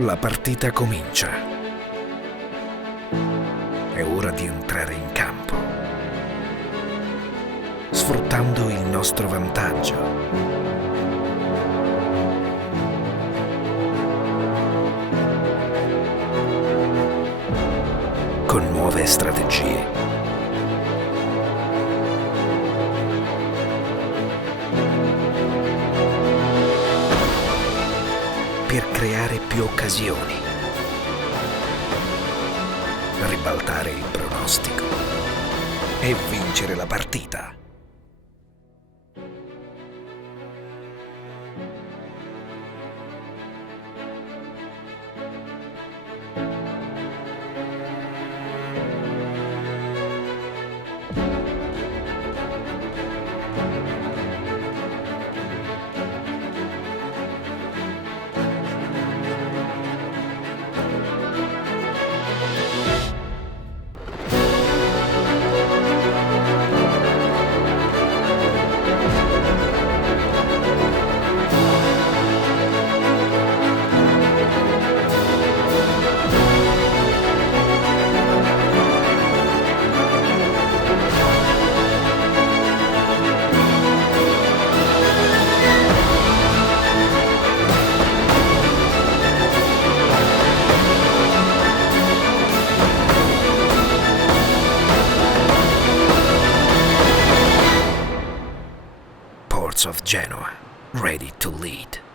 La partita comincia. È ora di entrare in campo, sfruttando il nostro vantaggio. Con nuove strategie. Per creare più occasioni. Ribaltare il pronostico e vincere la partita. Ports of Genoa, ready to lead.